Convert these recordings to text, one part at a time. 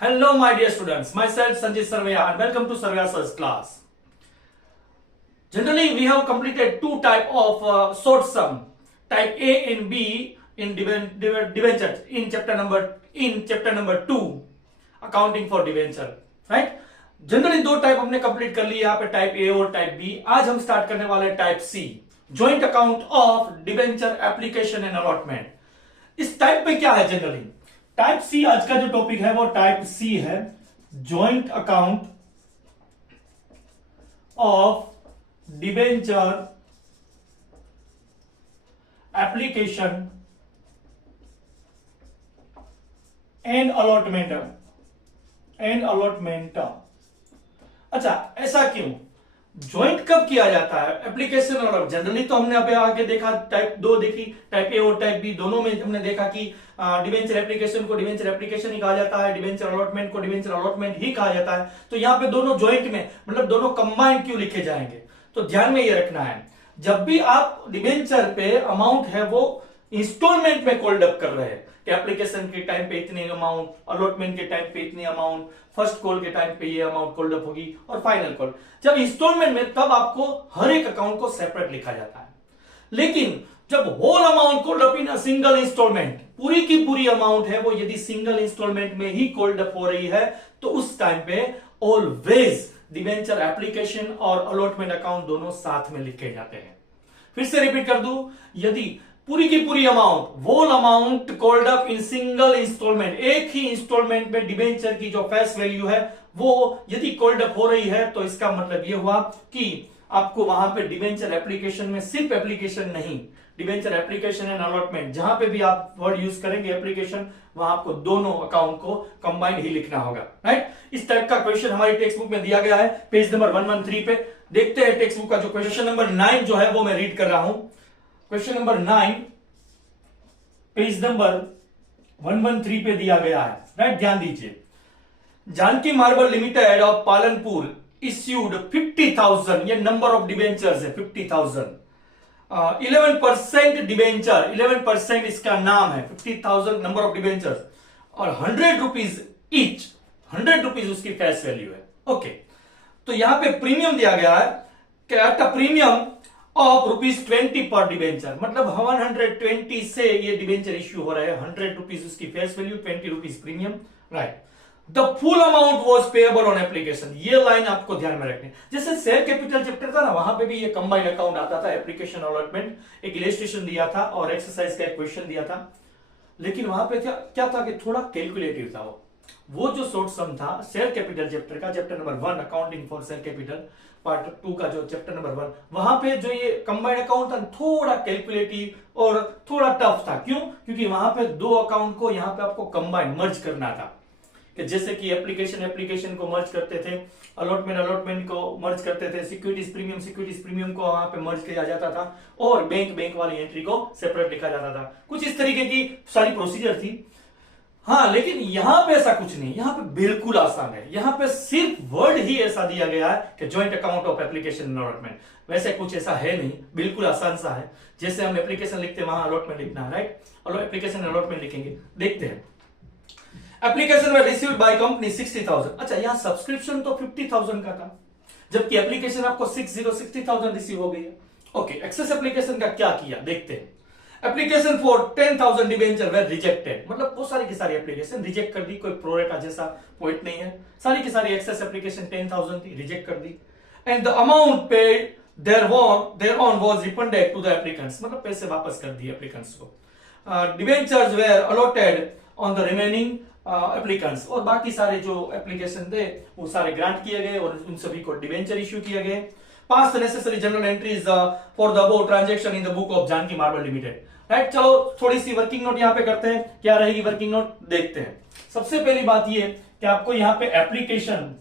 Hello, my dear students. Myself Sanjay Sarvaiya and welcome to Sarvaiya Sir's class. Generally, we have completed two type of short sum, type A and B in debentures in chapter number 2, accounting for debenture, right? Generally दो type हमने complete कर लिए यहाँ पे, type A और type B. आज हम start करने वाले हैं type C, joint account of debenture application and allotment. इस टाइप में क्या है जनरली? टाइप सी आज का जो टॉपिक है वो टाइप सी है, joint account of debenture application and allotment. अच्छा, ऐसा क्यों? ज्वाइंट कब किया जाता है? एप्लीकेशन और जनरली तो हमने अभी आगे देखा, टाइप 2 देखी, टाइप ए और टाइप बी दोनों में हमने देखा कि डिबेंचर एप्लीकेशन को डिबेंचर एप्लीकेशन ही कहा जाता है, डिबेंचर अलॉटमेंट को डिबेंचर अलॉटमेंट ही कहा जाता है. तो यहां पे दोनों ज्वाइंट में, मतलब दोनों कंबाइंड क्यों लिखे जाएंगे? तो ध्यान में ये रखना है, जब भी आप डिबेंचर पे अमाउंट है वो इंस्टॉलमेंट में कॉल्ड अप कर रहे हैं कि एप्लीकेशन के टाइम पे इतने अमाउंट, अलॉटमेंट के टाइम पे इतने अमाउंट, फर्स्ट कॉल के टाइम पे ये अमाउंट कॉल्ड अप होगी और फाइनल कॉल जब इंस्टॉलमेंट में, तब आपको हर एक अकाउंट को सेपरेट लिखा जाता है. लेकिन जब whole amount called up in a single installment, पूरी की पूरी अमाउंट है वो यदि सिंगल इंस्टॉलमेंट में ही कॉल्ड अप हो रही है, तो उस टाइम पे ऑलवेज डिबेंचर एप्लीकेशन और अलॉटमेंट अकाउंट दोनों साथ में लिखे जाते हैं. फिर से रिपीट कर दूं, यदि पूरी की पूरी amount, whole amount called up in single installment, एक ही इंस्टॉलमेंट में डिबेंचर की जो फेस वैल्यू है वो यदि कॉल्ड अप हो रही है, तो इसका मतलब ये हुआ कि आपको वहां पे डिबेंचर एप्लीकेशन में सिर्फ एप्लीकेशन नहीं, डिबेंचर एप्लीकेशन एंड अलॉटमेंट, जहां पे भी आप वर्ड यूज करेंगे एप्लीकेशन, वहां आपको दोनों अकाउंट को कंबाइंड ही लिखना होगा, राइट? इस टाइप का क्वेश्चन हमारी टेक्स्ट बुक में दिया गया है, पेज नंबर 113 पे. देखते हैं टेक्स्ट बुक का जो क्वेश्चन नंबर 9 जो है वो मैं रीड कर रहा हूं. क्वेश्चन नंबर 9 पेज नंबर 113 पे दिया गया है, राइट? ध्यान दीजिए. Janaki marble Limited of Palanpur issued 50,000, ये नंबर ऑफ डिबेंचर्स है 50,000. 11% डिबेंचर, 11% इसका नाम है, 50,000 नंबर ऑफ डिबेंचर्स और 100 रुपीज ईच, 100 रुपीज उसकी फेस वैल्यू है. ओके, तो यहां पे प्रीमियम दिया गया है कि एट अ प्रीमियम ऑफ ₹20 पर डिबेंचर, मतलब 120 से ये डिबेंचर इश्यू हो रहा है, 100 रुपीज उसकी face value, 20 rupees premium, right? The full amount was payable on application. ये लाइन आपको ध्यान में रखनी. जैसे शेयर कैपिटल चैप्टर था ना, वहां पे भी ये कंबाइंड अकाउंट आता था, एप्लीकेशन अलॉटमेंट, एक इलस्ट्रेशन दिया था और एक्सरसाइज का एक क्वेश्चन दिया था. लेकिन वहां पे क्या था कि थोड़ा कैलकुलेटिव था वो जो शॉर्ट सम था शेयर कैपिटल चैप्टर का, chapter number 1 accounting for share capital part 2 का जो चैप्टर नंबर 1, वहां पे जो ये कंबाइंड अकाउंट था थोड़ा कैलकुलेटिव और थोड़ा टफ था. क्यों? क्योंकि वहां पे दो अकाउंट को यहां पे आपको कंबाइंड मर्ज करना था, कि जैसे कि एप्लीकेशन को मर्ज करते थे, अलॉटमेंट को मर्ज करते थे, सिक्योरिटीज प्रीमियम को वहां पे मर्ज किया जाता था और बैंक वाली एंट्री को सेपरेट लिखा जाता था. कुछ इस तरीके की सारी प्रोसीजर थी. हाँ, लेकिन यहां पे ऐसा कुछ नहीं, यहां पे बिल्कुल आसान है. यहां पे सिर्फ वर्ड ही ऐसा दिया गया है कि joint account of application and allotment. वैसे कुछ ऐसा है नहीं, बिल्कुल आसान सा है. जैसे हम एप्लीकेशन लिखते हैं वहां अलॉटमेंट लिखना है, राइट? और एप्लीकेशन अलॉटमेंट लिखेंगे. देखते हैं. एप्लीकेशन में रिसीव्ड बाय कंपनी 60,000. अच्छा, यहां सब्सक्रिप्शन तो 50,000 का था, जबकि एप्लीकेशन आपको 60,000 रिसीव हो गई है. ओके, एक्सेस एप्लीकेशन का क्या किया देखते हैं. Application for 10,000 debenture were rejected, मतलब वो सारी की सारी एप्लीकेशन रिजेक्ट कर दी. कोई प्रोरेटा जैसा पॉइंट नहीं है, सारी की सारी एक्सेस एप्लीकेशन 10,000 थी, रिजेक्ट कर दी. And the amount paid thereon was refunded to the applicants, मतलब पैसे वापस कर दिए एप्लीकेंट्स को. Debentures were allotted on the remaining applicants, और बाकी सारे जो एप्लीकेशन थे वो सारे ग्रांट किए गए और उन सभी को डिबेंचर इश्यू किए गए. Pass the necessary journal entries for the above transaction in the book of Janaki marble limited, right? चलो थोड़ी सी वर्किंग नोट यहां पे करते हैं. क्या रहेगी वर्किंग नोट देखते हैं. सबसे पहली बात ये कि आपको यहां पे एप्लीकेशन,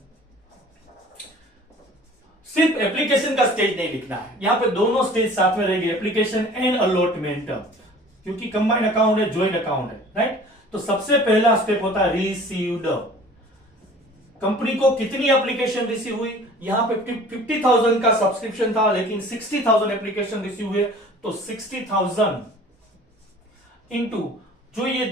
सिर्फ एप्लीकेशन का स्टेज नहीं लिखना है, यहां पे दोनों स्टेज साथ में रहेगी, एप्लीकेशन एंड अलॉटमेंट, क्योंकि कंबाइंड अकाउंट है, ज्वाइंट अकाउंट है, राइट? तो सबसे पहला स्टेप होता है रिसीव्ड. कंपनी को कितनी एप्लीकेशन रिसीव हुई? यहां पे 50,000 का सब्सक्रिप्शन था, लेकिन 60,000 एप्लीकेशन रिसीव हुए, तो 60,000 इंटू जो ये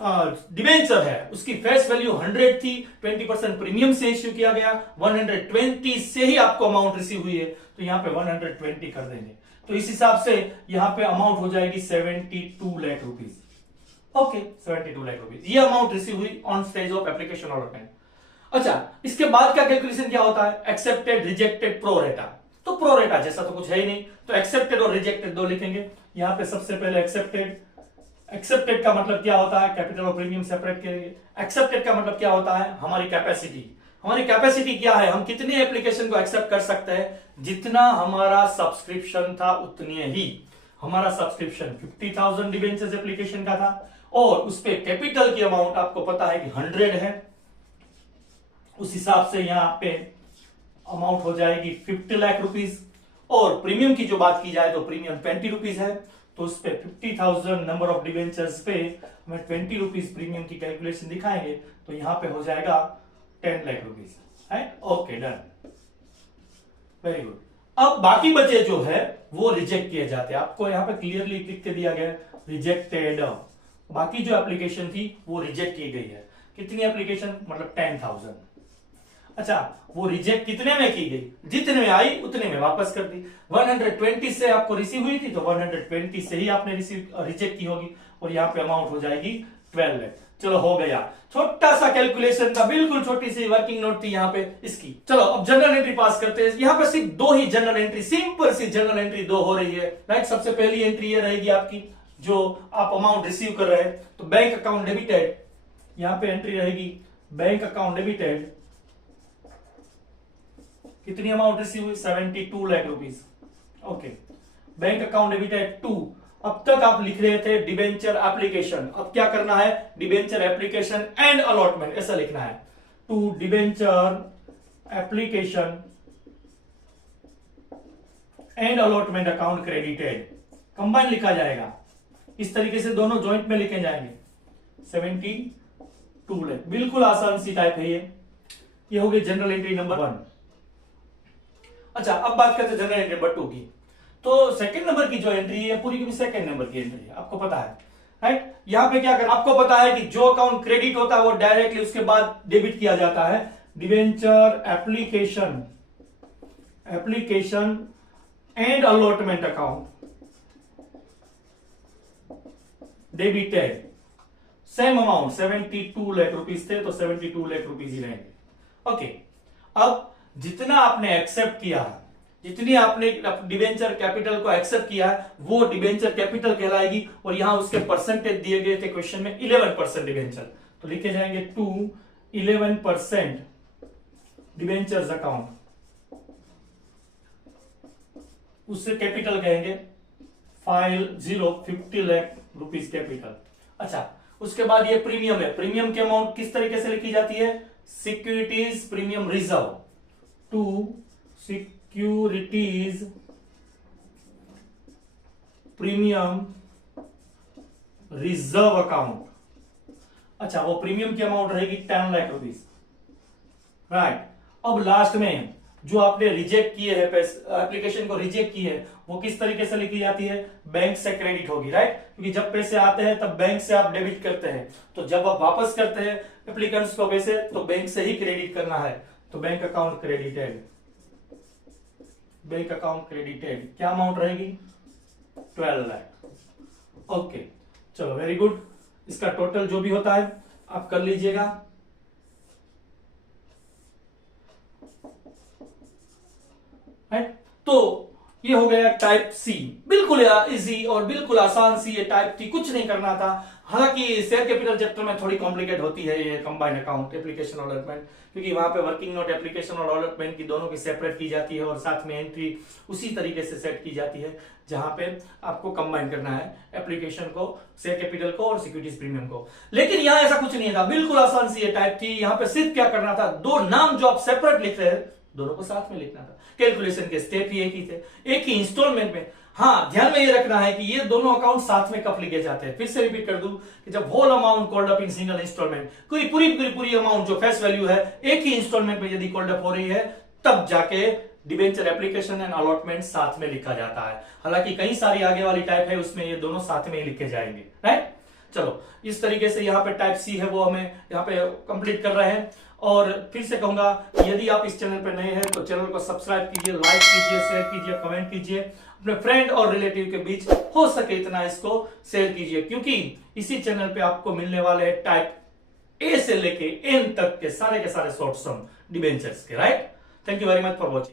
डिबेंचर है उसकी फेस वैल्यू 100 थी, 20% प्रीमियम से इश्यू किया गया, 120 से ही आपको अमाउंट रिसीव हुई है, तो यहाँ पे 120 कर देंगे। तो इस हिसाब से यहाँ पे अमाउंट हो जाएगी 72 lakh rupees. Okay, 72 lakh rupees ये अमाउंट रिसीव हुई on stage of application allotment. अच्छा, इसके बाद का कैलकुलेशन क्या होता है? Accepted, rejected, pro rata. तो प्रोरेटा जैसा तो कुछ है ही नहीं, तो एक्सेप्टेड और रिजेक्टेड दो लिखेंगे। यहां पे सबसे पहले एक्सेप्टेड। एक्सेप्टेड का मतलब क्या होता है? कैपिटल और प्रीमियम सेपरेट करेंगे। एक्सेप्टेड का मतलब क्या होता है? हमारी कैपेसिटी। हमारी कैपेसिटी क्या है? हम कितने एप्लीकेशन को एक्सेप्ट कर सकते हैं? जितना हमारा सब्सक्रिप्शन था उतने ही। हमारा सब्सक्रिप्शन 50,000 डिबेंचर्स एप्लीकेशन का था और उस पे कैपिटल की अमाउंट आपको पता है कि 100 है। उस हिसाब से यहां पे अमाउंट हो जाएगी 50 लाख रुपीज। और प्रीमियम की जो बात की जाए तो प्रीमियम 20 रुपीज है, तो उस पे 50,000 नंबर ऑफ डिबेंचर्स पे हमें 20 रुपीज प्रीमियम की कैलकुलेशन दिखाएंगे, तो यहां पे हो जाएगा 10 लाख रुपीज है। Okay, done, very good. अब बाकी बचे जो है वो रिजेक्ट किए जाते हैं। आपको यहां पे क्लियरली लिख के दिया गया रिजेक्टेड। बाकी जो एप्लीकेशन थी वो रिजेक्ट की गई है। कितनी एप्लीकेशन? मतलब 10,000। अच्छा, वो रिजेक्ट कितने में की गई? जितने में आई उतने में वापस कर दी। 120 से आपको रिसीव हुई थी तो 120 से ही आपने रिजेक्ट की होगी, और यहां पे अमाउंट हो जाएगी 12 लाख। चलो, हो गया। छोटा सा कैलकुलेशन था, बिल्कुल छोटी सी वर्किंग नोट थी यहाँ पे इसकी। चलो अब जनरल एंट्री पास करते हैं। यहाँ पे सिर्फ दो ही जनरल एंट्री, सिंपल सी जनरल एंट्री दो हो रही है, राइट। सबसे पहली एंट्री ये रहेगी आपकी, जो आप अमाउंट रिसीव कर रहे हैं, तो बैंक अकाउंट डेबिटेड। यहां पे एंट्री रहेगी बैंक अकाउंट डेबिटेड। कितनी अमाउंट रिसीव हुई? 72 lakh rupees. Okay, bank account debited 2। अब तक आप लिख रहे थे डिबेंचर एप्लीकेशन, अब क्या करना है? डिबेंचर एप्लीकेशन एंड अलॉटमेंट, ऐसा लिखना है। To debenture application and allotment account credited, combine लिखा जाएगा। इस तरीके से दोनों ज्वाइंट में लिखे जाएंगे। 72 लाख, बिल्कुल आसान सी टाइप है ये हो गई जनरल एंट्री नंबर 1। अच्छा, अब बात करते हैं जनरल एंट्री नंबर 2 की। तो सेकंड नंबर की जो एंट्री है पूरी की सेकंड नंबर की एंट्री है, आपको पता है, राइट। यहां पे क्या करना, आपको पता है कि जो अकाउंट क्रेडिट होता है वो डायरेक्टली उसके बाद डेबिट किया जाता है। Debenture application and allotment account debited, same amount 72 lakh rupees थे तो 72 लाख रुपीज ही रहेंगे। ओके, अब जितना आपने एक्सेप्ट किया, जितनी आपने डिबेंचर कैपिटल को एक्सेप्ट किया है वो डिबेंचर कैपिटल कहलाएगी, और यहां उसके परसेंटेज दिए गए थे क्वेश्चन में 11% डिबेंचर, तो लिखे जाएंगे टू 11% डिबेंचर्स अकाउंट, उससे कैपिटल कहेंगे 50 लाख रुपीज कैपिटल। अच्छा, उसके बाद ये प्रीमियम है। प्रीमियम की अमाउंट किस तरीके से लिखी जाती है? Securities premium reserve, to securities premium reserve account. अच्छा, वो प्रीमियम की अमाउंट रहेगी 10 लाख रुपीज, राइट। अब लास्ट में जो आपने रिजेक्ट किए हैं, एप्लीकेशन को रिजेक्ट की है, वो किस तरीके से लिखी जाती है? बैंक से क्रेडिट होगी, राइट। क्योंकि जब पैसे आते हैं तब बैंक से आप डेबिट करते हैं, तो जब आप वापस करते हैं एप्लीकेंट्स को पैसे तो बैंक से ही क्रेडिट करना है, तो bank account credited. Bank account credited क्या अमाउंट रहेगी? 12 लाख। ओके, चलो, वेरी गुड। इसका टोटल जो भी होता है आप कर लीजिएगा। तो ये हो गया टाइप सी, बिल्कुल इजी और बिल्कुल आसान सी ये टाइप थी, कुछ नहीं करना था। हालांकि शेयर कैपिटल चैप्टर में थोड़ी कॉम्प्लिकेट होती है ये कंबाइंड अकाउंट एप्लीकेशन और अलॉटमेंट, क्योंकि वहां पे वर्किंग नोट एप्लीकेशन और अलॉटमेंट की दोनों की सेपरेट की जाती है और साथ में एंट्री उसी तरीके से सेट की जाती है जहां पे आपको कंबाइन करना है एप्लीकेशन को, शेयर कैपिटल को और सिक्योरिटीज प्रीमियम को। लेकिन यहाँ ऐसा कुछ नहीं था, बिल्कुल आसान सी ये टाइप थी। यहाँ पे सिर्फ क्या करना था, दो नाम जो आप सेपरेट लिख रहे हैं दोनों को साथ में लिखना था। कैलकुलेशन के स्टेप ही एक ही थे, एक ही इंस्टॉलमेंट में। हाँ, ध्यान में ये रखना है कि ये दोनों अकाउंट साथ में कब लिखे जाते हैं। फिर से रिपीट कर दूं कि जब whole amount called up in single installment, कोई पूरी अमाउंट जो फेस वैल्यू है एक ही इंस्टॉलमेंट में यदि कॉल्ड अप हो रही है, तब जाके डिबेंचर एप्लीकेशन एंड अलॉटमेंट साथ में लिखा जाता है। हालांकि कई सारी आगे वाली टाइप है उसमें ये दोनों साथ में ही लिखे जाएंगे, राइट। चलो इस तरीके से यहाँ पे टाइप सी है वो हमें यहाँ पे कंप्लीट कर रहे हैं। और फिर से कहूंगा यदि आप इस चैनल पर नए हैं तो चैनल को सब्सक्राइब कीजिए, लाइक कीजिए, शेयर कीजिए, कमेंट कीजिए, अपने फ्रेंड और रिलेटिव के बीच हो सके इतना इसको शेयर कीजिए, क्योंकि इसी चैनल पे आपको मिलने वाले हैं टाइप ए से लेके एन तक के सारे शॉर्ट सम डिबेंचर्स के। Right, thank you very much for watching.